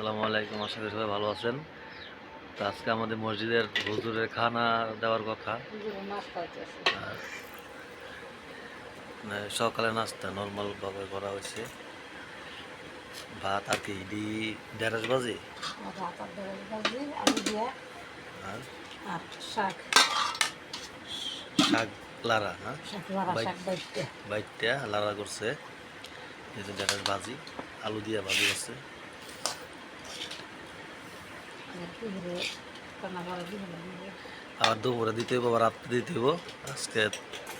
আসসালামু আলাইকুম, আশা করি সবাই ভালো আছেন। তো আজকে আমাদের মসজিদের হুজুরের খানা দেওয়ার কথা। আর সকালে নাস্তা নর্মাল ভাবে করা হয়েছে, ভাত আর কি ইডি ঢেঁড়স ভাজি আর শাক শাক লাড়া না শাক বাইটটা লাড়া করছে, এই যে ঢেঁড়স ভাজি আলু দিয়ে ভাজি করছে। আর দুপুরে দিতে হইব, আবার রাত্রে দিতে হইব। আজকে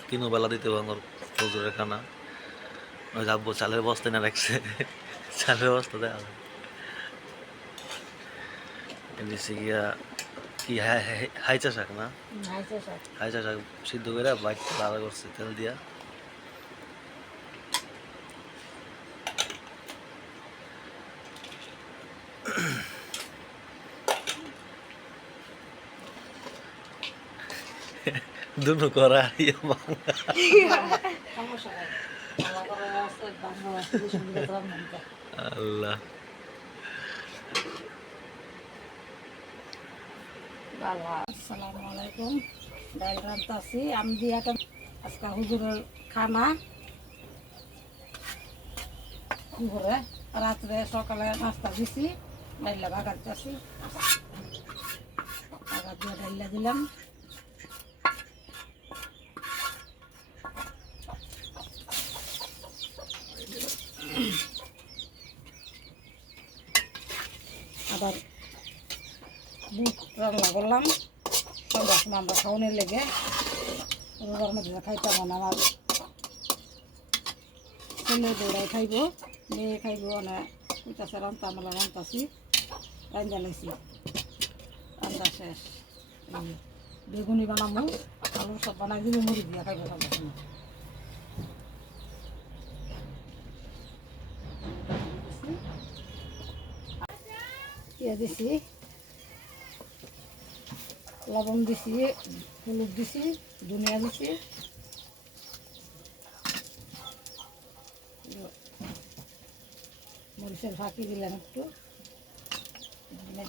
তিনও বেলা দিতে হইব আমার হুজুরের খানা। ওই যাবো চালের বস্তা না রাখছে, চালের বস্তা দেওয়া দিচ্ছে গিয়া কি হাইচা শাক না, হাইচা শাক সিদ্ধ করে বাইকটা লাড়া করছে তেল দিয়া। দুনো করা ইয়ে বাংলা আল্লাহ। আসসালামু আলাইকুম। ডাল রান্তাছি আমি দিয়া আজকে হুজুরের খানা দুপুরে রাত্রে সকালে নাস্তা দিছি, ডাইলা ভাগাচ্ছি ভাগাত দিয়ে ডাইলা দিলাম। আবার দুধ রান্না করলাম সন্ধ্যার সময় আমরা খাওয়ানোর লেগে, রোজার মধ্যে খাইতাম না। আমার ছেলে দৌড়াই খাইব, মেয়ে খাইব না, কইতাছে রান্তা আমরা রান্তাছি, রান্না লাইছি, রান্না শেষ। বেগুনি বানাবো, আলু সব বানাই দিব, মুড়ি দিয়া খাইব সন্ধ্যার সময়। ইয়ে দিছি, লবণ দিছি, হলুদ দিছি, ধনিয়া দিছি, মরিচের ফাঁকি দিলাম একটু,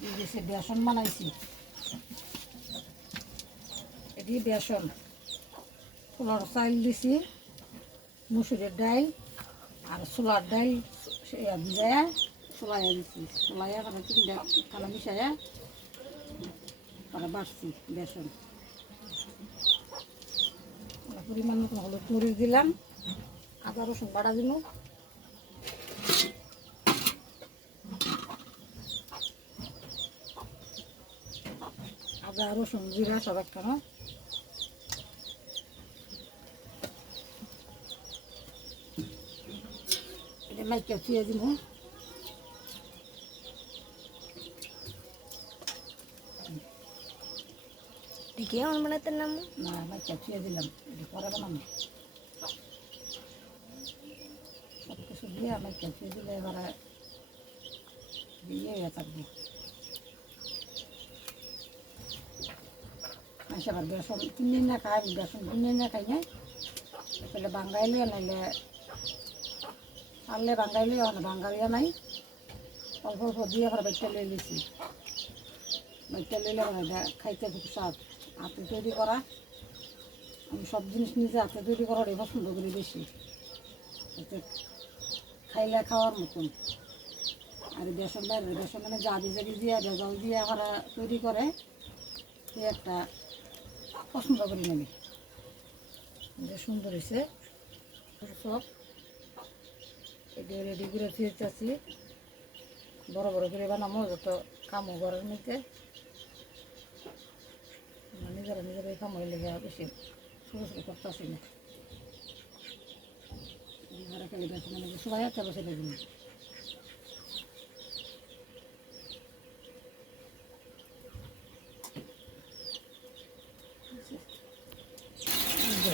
দিয়ে দিছি বেসন বানাইছি, এটি বেসন, ছোলার চাল দিছি, মুসুরের ডাল আর ছোলার ডাল ভিজায়া ছোলাইয়া দিছি, ছোলাইয়া মানে তিনটা কালা মিশাইয়া তারা বাড়ছি বেসন। পরিমাণ মতো হলুদ মরিচ দিলাম, আদা রসুন বাটা দিল, আদা রসুন জিরা সব একখানা, এটা মাইকা ছুঁয়ে দিব। কি আমার বানাতে নাম না মাইকা ছুঁয়ে দিলাম, এটা পরে বানাবো। সব কিছু দিয়ে মাইকা ছুঁয়ে দিলে এবারে দিয়ে হয়ে থাকবে। আবার বেসন কিনে না খাই, বেসন কিনে না খাই না, তাহলে বাঙ্গাইলে নাইলে পারলে বাঙ্গাইলে বাঙ্গালিয়া নাই, অল্প অল্প দিয়ে আবার বাইকটা লিয়ে নিয়েছি। বাইকটা লিলে খাইতে খুব স্বাদ, হাতে তৈরি করা। আমি সব জিনিস নিজে হাতে তৈরি করার পছন্দ করি বেশি, এতে খাইলে খাওয়ার মতন। আর বেসন বাইরে বেসন মানে জাবি জাবি দিয়ে জল দিয়ে আবার তৈরি করে, সে একটা পছন্দ করি আমি। সুন্দর হয়েছে সব, এটা রেডি করে ফিরতেছি, বড় বড় করে বানাবো যত কামো ঘরের মধ্যে, নিজেরা নিজেরাই কাম হয়ে লেগে বেশি ছোটো ছোটো করতেছি না। ঘরে খেলে বেসন মানে সবাই একটা বসে দেখুন।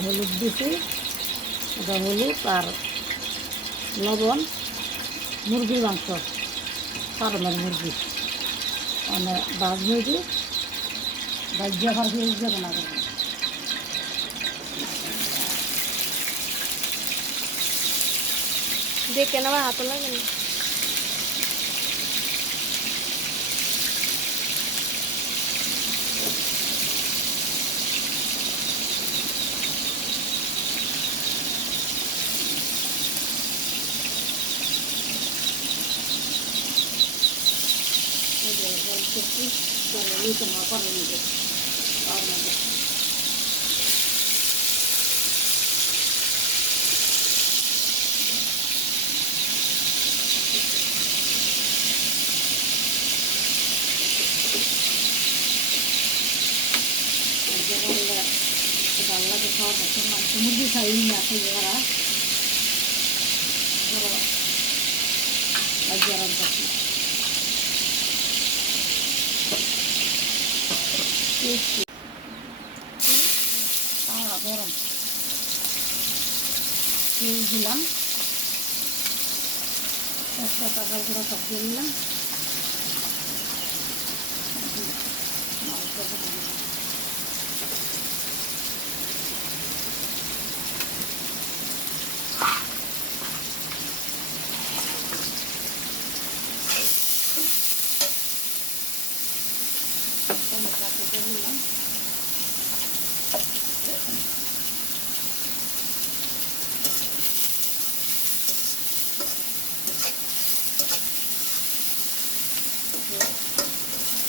হলুদ দিছি, হলুদ আর লবণ, মুরগির মাংস, ফার্মের মুরগি, মানে বাজ মুরগি ভাজিয়া ফার্মে যাবে না। দেখে নেওয়া হাত লাগে না। করছি নিতে নেওয়া করে নিজে তার মধ্যে ভালো লাগে খাওয়ার মতন মাংস মুরগি খাই না খাই ওরা গরম থাকি তাওয়া গরম তেল দিলাম একটা টাকার করে সব দিয়ে দিলাম দিলাম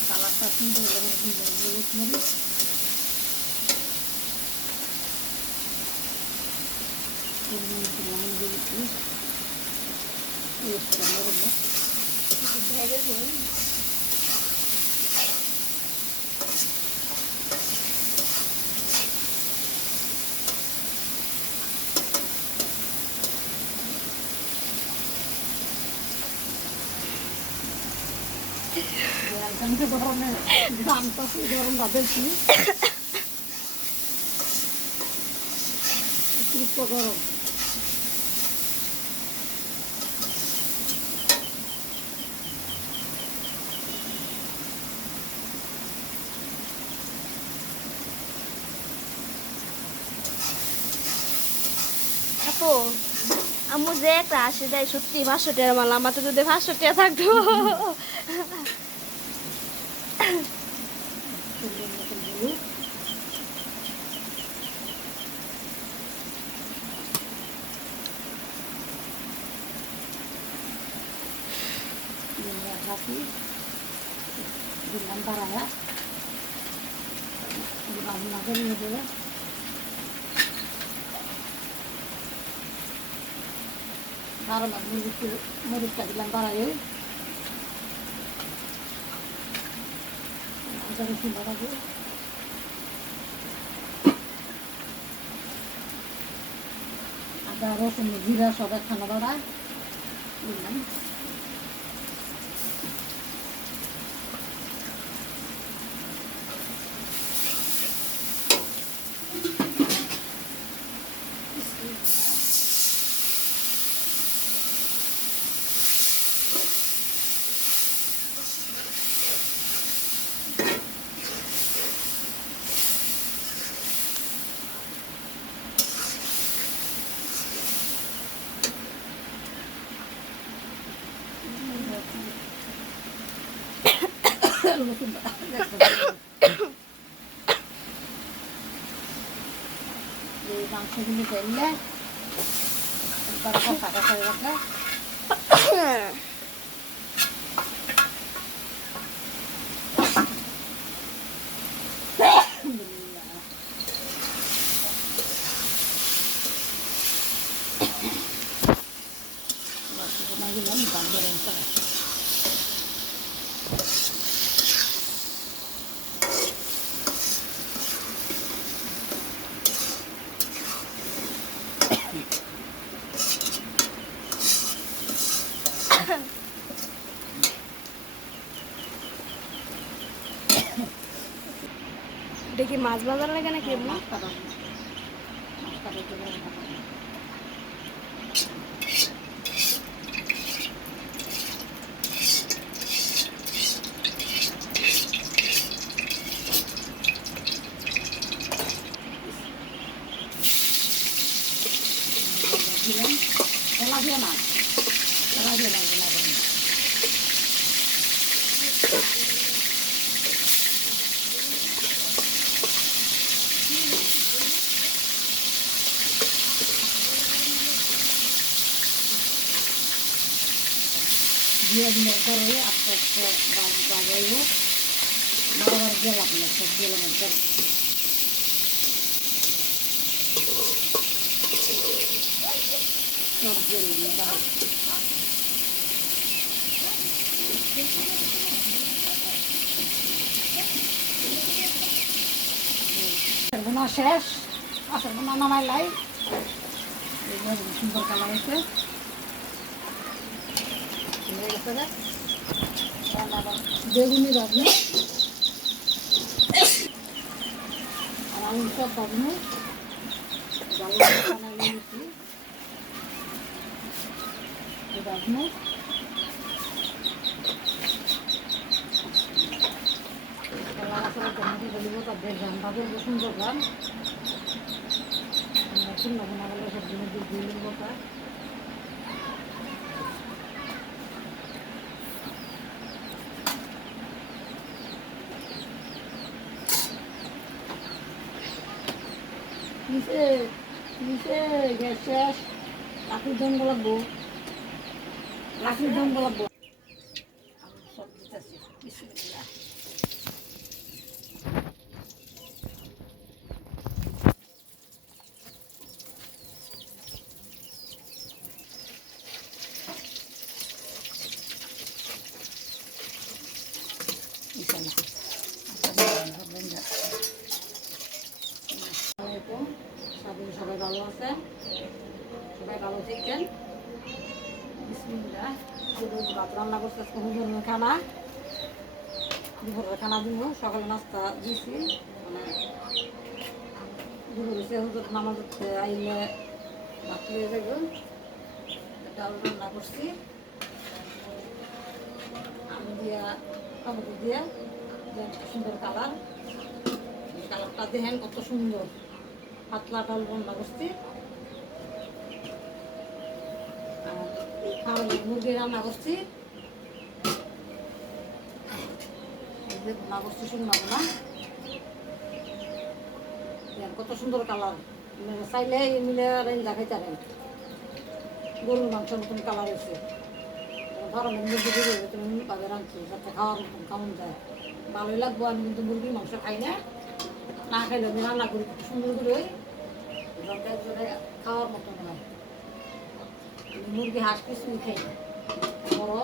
কালারটা সুন্দর হলে হলুদ মরিচ লবণ দিয়ে দিচ্ছি গরমের দামটা গরমটা বেশি অতিরিক্ত গরম আপু আম্মু যে একটা আসে দেয় সত্যি 500 টাকা মাল আমার তো যদি 500 টাকা থাকতো দিলাম বাড়ায়া রান্না করে নিয়ে দেবে আরো মরিচটা দিলাম বাড়াই আদা রসুন বাড়াবো আদা রসুন জিরা সব একখানা বাড়া দিলাম মাংসগুলো ফেললে ফাঁকা করে রাখলে দিলাম গরম করে দেখি মাছ বাজার লাগে নাকি এমনি এলা দিয়ে না এলা দিয়ে লাগবে না দিয়ে দিলে করে আস্তে আস্তে বাজাইব বারবার গেলাম না, সব গেলাম একদম। সব গেলাম দাঁড়াও। বোনা শেষ, মাছের বোনা নামাই লাই। সুন্দর কালার হয়েছে, হয়ে গেছে রে। বেগুনি রাখবো আর আলু সব রাখবো, রাখবো তাদের গান তাদের সুন্দর গান সুন্দর বোনা গেলে সব জিনিস দিয়ে লিখবো। নিচে নিচে গ্যাস শেষ, লাঠির জঙ্গল লাগবো, লাঠির জঙ্গল লাগবো। সব দিতেছি বিসমিল্লাহ। সবাই ভালো আছেন, সবাই ভালো থাকেন। বিসমিল্লাহ। ভাত রান্না করতে আজকে দুপুরের খানা, দুপুরের খানা দিব। সকালে নাস্তা দিয়েছি, মানে দুপুরে সে হুজুর নামাজ পড়তে আইলে ভাত লিয়ে যাব। ডাল রান্না করছি আলু দিয়া টমেটো দিয়া, সুন্দর কালার। কালারটা দেখেন কত সুন্দর। পাতলা ডাল রান্না করছি আর মুরগি রান্না করছি, রান্না করছি শুনলাম না কত সুন্দর কালার। চাইলে মিলে রান্না খাইতে পারেন। গরুর মাংসের মতন কালার হয়েছে। ধরনের মুরগি দিয়ে তুমি পাবে রাঁধছি যাতে খাওয়ার মতন কেমন যায়, ভালোই লাগবো। আমি কিন্তু মুরগির মাংস খাই না, না খাইলে আমি রান্না করি সুন্দর করে খাওয়ার মতন হয়। মুরগি হাঁস কিছুই খাই বড়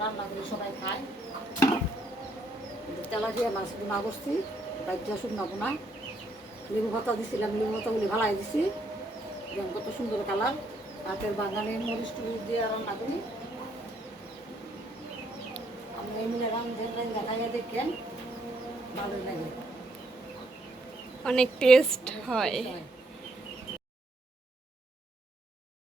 রান্না করে সবাই খায়। তেলা দিয়ে মাছ বোনা করছি, রাজ্যা শুকনা বোনা। লেবু পাতা দিছিলাম, লেবু পাতাগুলি ভালাই দিছি, যেমন কত সুন্দর কালার। রাতের বাগানে মরিচ টুরিচ দিয়ে রান্না করি। আমরা এমনি রান্না খাইয়া দেখেন, ভালোই লাগে, অনেক টেস্ট হয়।